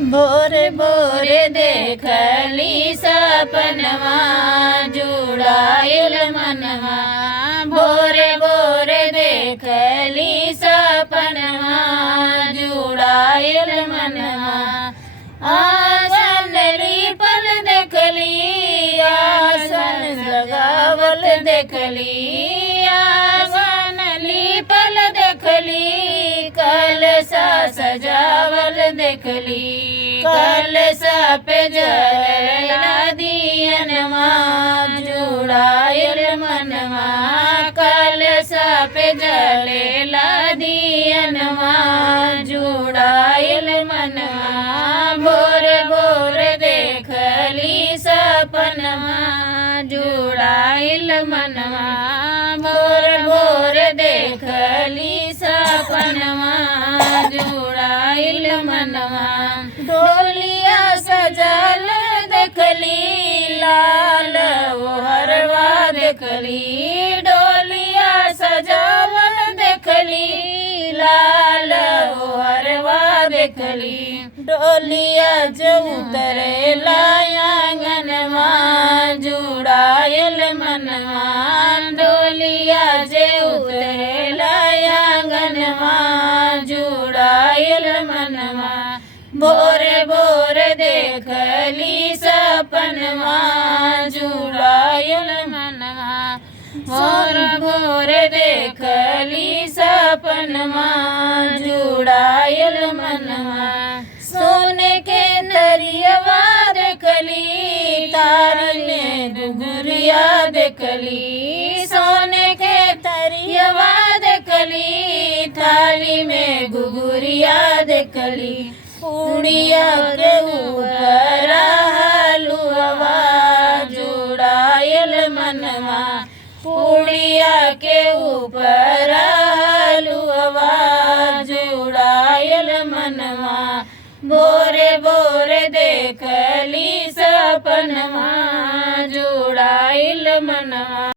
भोरे भोरे देखली सपनवा जुड़ाइल मनवा। भोरे भोरे देखली सपनवा जुड़ाइल मनवा। आसन लीपल देखली आसन लगावल देखली। आसन लीपल देखली कलशा सजावल देखली। कलशा पे जला दियनवा जुड़ाइल मनवा। कलशा पे जलेला दियनवा जुड़ाइल मनवा। भोरे भोरे देखली सपनवा जुड़ाइल मनवा। भोरे भोरे देखली सपनवा जुड़ाइल मनवा। डोलिया सजल देखली लाल हरवा देखली। डोलिया सजल देखली लाल हरवा देखली। डोलिया जो उतरे आंगनवा जुड़ाइल मनवा। डोलिया जे उतरे आंगनवा जुड़ाइल मनवा। भोरे भोरे देखली सपनवा जुड़ाइल मनवा। भोरे भोरे देखली सपनवा जुड़ाइल मनवा। सोने के दरियावा देखली तारने घुघुरिया देखली। सोने के दरियावा देखली थाली में घुघुरिया देखली। पूड़िया के ऊपर हलुआ जुड़ाइल मनवा। पूड़िया के ऊपर हलुआ जुड़ाइल मनवा।